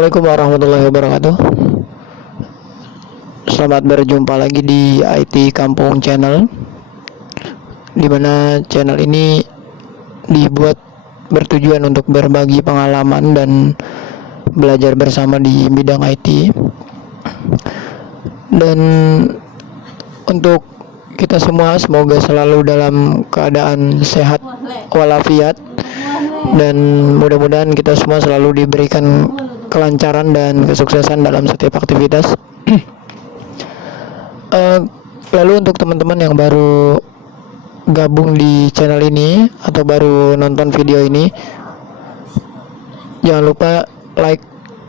Assalamualaikum warahmatullahi wabarakatuh. Selamat berjumpa lagi di IT Kampung Channel, di mana channel ini dibuat bertujuan untuk berbagi pengalaman dan belajar bersama di bidang IT. Dan untuk kita semua semoga selalu dalam keadaan sehat walafiat, dan mudah-mudahan kita semua selalu diberikan kelancaran dan kesuksesan dalam setiap aktivitas. Lalu untuk teman-teman yang baru gabung di channel ini atau baru nonton video ini, jangan lupa like,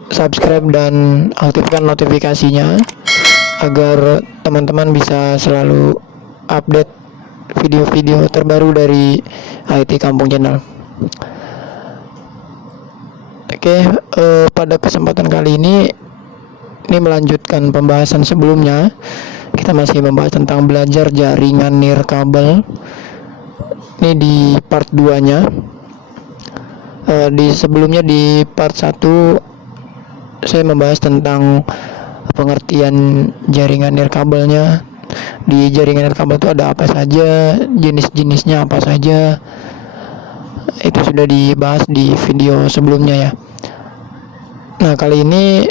subscribe, dan aktifkan notifikasinya agar teman-teman bisa selalu update video-video terbaru dari IT Kampung Channel. Oke, pada kesempatan kali ini melanjutkan pembahasan sebelumnya. Kita masih membahas tentang belajar jaringan nirkabel. Ini di part 2-nya. Sebelumnya di part 1 saya membahas tentang pengertian jaringan nirkabelnya. Di jaringan nirkabel itu ada apa saja, jenis-jenisnya apa saja. Itu sudah dibahas di video sebelumnya ya. Nah, kali ini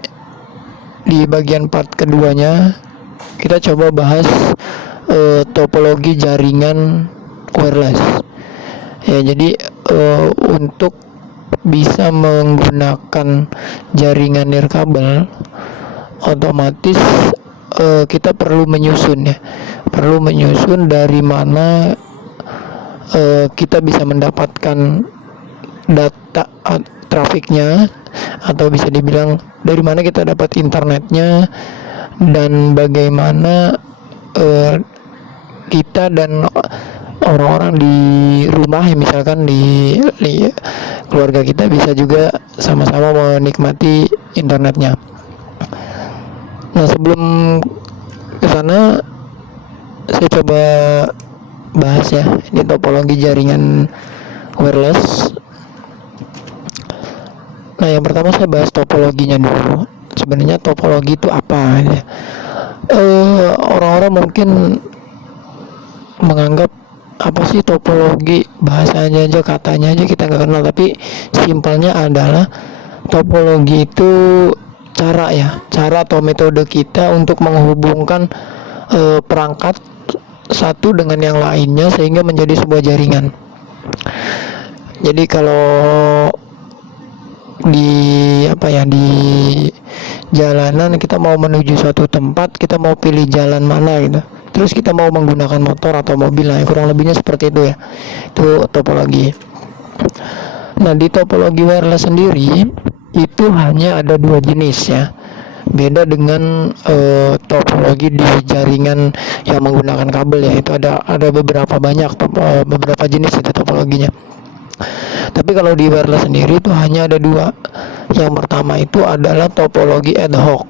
di bagian part keduanya kita coba bahas topologi jaringan wireless. Ya, jadi untuk bisa menggunakan jaringan nirkabel, otomatis kita perlu menyusun dari mana kita bisa mendapatkan data trafiknya, atau bisa dibilang dari mana kita dapat internetnya, dan bagaimana kita dan orang-orang di rumah, ya misalkan di keluarga kita, bisa juga sama-sama menikmati internetnya. Nah, sebelum kesana saya coba bahas ya, ini topologi jaringan wireless. Nah, yang pertama saya bahas topologinya dulu. Sebenarnya topologi itu apa ya? Orang-orang mungkin menganggap apa sih topologi, bahasanya aja, katanya aja kita nggak kenal. Tapi simpelnya adalah topologi itu cara atau metode kita untuk menghubungkan perangkat satu dengan yang lainnya sehingga menjadi sebuah jaringan. Jadi kalau di jalanan kita mau menuju suatu tempat, kita mau pilih jalan mana gitu, terus kita mau menggunakan motor atau mobil, lah kurang lebihnya seperti itu ya. Itu topologi. Nah, di topologi wireless sendiri itu hanya ada dua jenis ya, beda dengan topologi di jaringan yang menggunakan kabel ya. Itu ada beberapa jenis itu topologinya. Tapi kalau di wireless sendiri itu hanya ada dua. Yang pertama itu adalah topologi ad hoc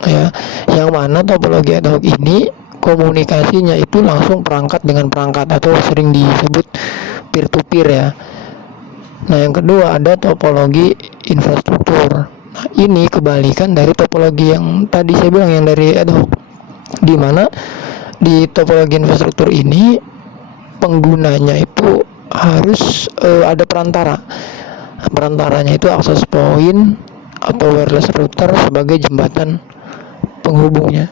ya, yang mana topologi ad hoc ini komunikasinya itu langsung perangkat dengan perangkat, atau sering disebut peer to peer ya. Nah, yang kedua ada topologi infrastruktur. Nah, ini kebalikan dari topologi yang tadi saya bilang, yang dari ad hoc, di mana di topologi infrastruktur ini penggunanya itu harus ada perantara. Perantaranya itu access point atau wireless router sebagai jembatan penghubungnya.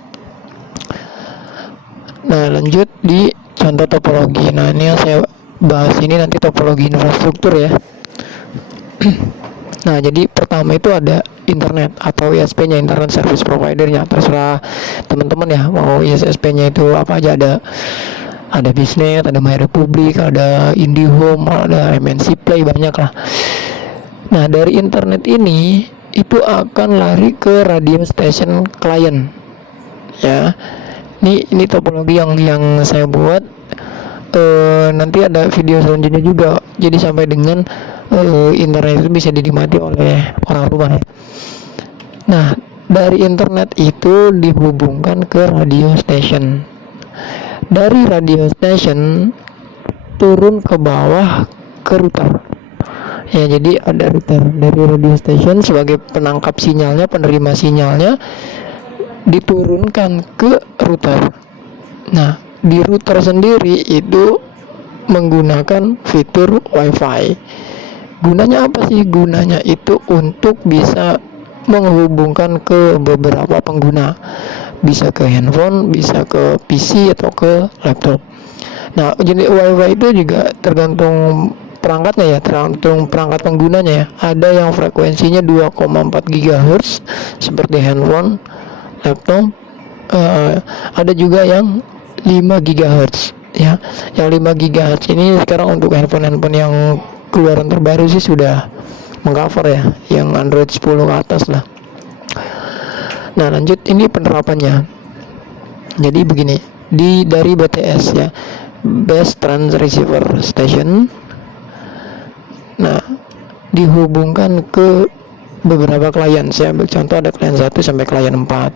Nah, lanjut di contoh topologi. Nah, ini yang saya bahas ini nanti topologi infrastruktur ya. Nah, jadi pertama itu ada internet atau ISP-nya, internet service provider-nya. Terserah teman-teman ya, mau ISP-nya itu apa aja. Ada Bisnet, ada MyRepublik, ada IndiHome, ada MNC Play, banyak lah. Nah, dari internet ini itu akan lari ke radio station client ya. Ini topologi yang saya buat. Nanti ada video selanjutnya juga. Jadi sampai dengan internet itu bisa dinikmati oleh orang rumah ya. Nah, dari internet itu dihubungkan ke radio station. Dari radio station turun ke bawah ke router Ya, jadi ada router dari radio station sebagai penangkap sinyalnya, penerima sinyalnya diturunkan ke router. Nah, di router sendiri itu menggunakan fitur WiFi. Gunanya apa sih? Gunanya itu untuk bisa menghubungkan ke beberapa pengguna, bisa ke handphone, bisa ke PC atau ke laptop. Nah, jenis WiFi itu juga tergantung perangkatnya ya, tergantung perangkat penggunanya ya. Ada yang frekuensinya 2,4 GHz seperti handphone, laptop. Ada juga yang 5 GHz ya. Yang 5 GHz ini sekarang untuk handphone yang keluaran terbaru sih sudah mengcover ya, yang Android 10 ke atas lah. Nah, lanjut ini penerapannya. Jadi begini, dari BTS ya, Base Transceiver Station. Nah, dihubungkan ke beberapa klien. Saya ambil contoh, ada klien 1 sampai klien 4.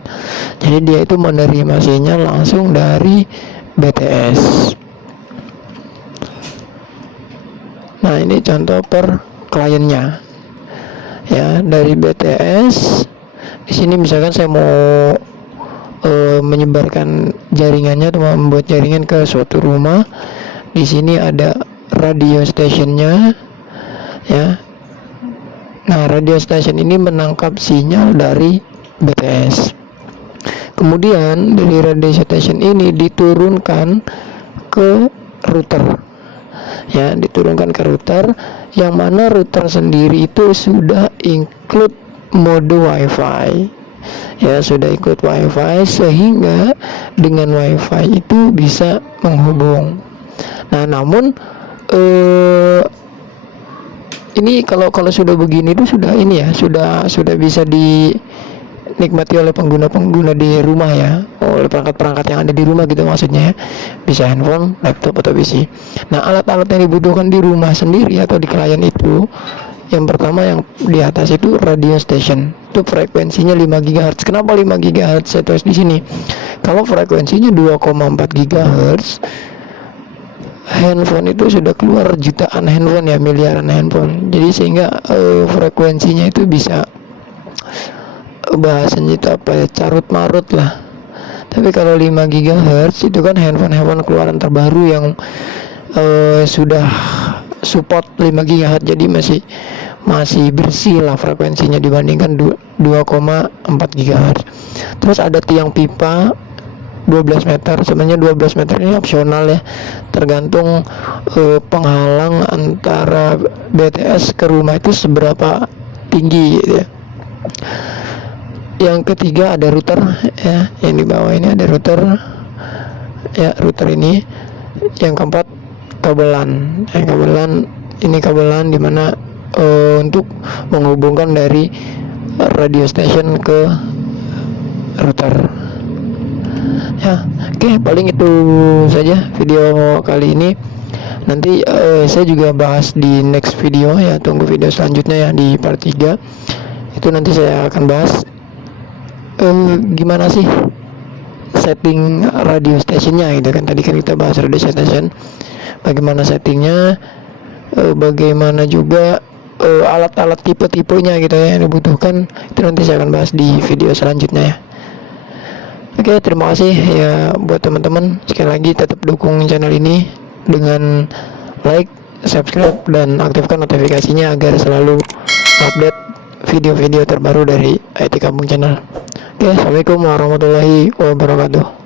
Jadi dia itu menerima sinyal langsung dari BTS. Nah, ini contoh per kliennya. Ya, dari BTS. Di sini misalkan saya mau menyebarkan jaringannya atau membuat jaringan ke suatu rumah. Di sini ada radio stationnya ya. Nah, radio station ini menangkap sinyal dari BTS. Kemudian dari radio station ini diturunkan ke router. Ya, diturunkan ke router, yang mana router sendiri itu sudah include mode WiFi. Ya, sudah ikut WiFi sehingga dengan WiFi itu bisa menghubung. Nah, namun ini kalau sudah begini itu sudah ini ya, sudah bisa dinikmati oleh pengguna di rumah ya, oleh perangkat-perangkat yang ada di rumah gitu maksudnya ya. Bisa handphone, laptop atau PC. Nah, alat-alat yang dibutuhkan di rumah sendiri atau di klien itu, yang pertama yang di atas itu radio station. Itu frekuensinya 5 GHz. Kenapa 5 GHz saya tulis di sini? Kalau frekuensinya 2,4 GHz, handphone itu sudah keluar jutaan handphone ya, miliaran handphone. Jadi sehingga frekuensinya itu bisa bahasanya itu apa ya, carut marut lah. Tapi kalau 5 GHz itu kan handphone keluaran terbaru yang sudah support 5 GHz, jadi masih bersih lah frekuensinya dibandingkan 2,4 GHz. Terus ada tiang pipa 12 meter. Sebenarnya 12 meter ini opsional ya, tergantung penghalang antara BTS ke rumah itu seberapa tinggi gitu ya. Yang ketiga ada router ya, yang di bawah ini ada router ya, router ini. Yang keempat kabelan. Ini kabelan dimana untuk menghubungkan dari radio station ke router ya. Oke, paling itu saja video kali ini. Nanti saya juga bahas di next video ya, tunggu video selanjutnya ya, di part 3 itu nanti saya akan bahas gimana sih setting radio stationnya gitu kan. Tadi kan kita bahas radio station, bagaimana settingnya, bagaimana juga alat-alat tipe-tipenya gitu ya yang dibutuhkan. Itu nanti saya akan bahas di video selanjutnya ya. Oke, terima kasih ya buat teman-teman. Sekali lagi tetap dukung channel ini dengan like, subscribe, dan aktifkan notifikasinya agar selalu update video-video terbaru dari IT Kampung Channel. Oke, assalamualaikum warahmatullahi wabarakatuh.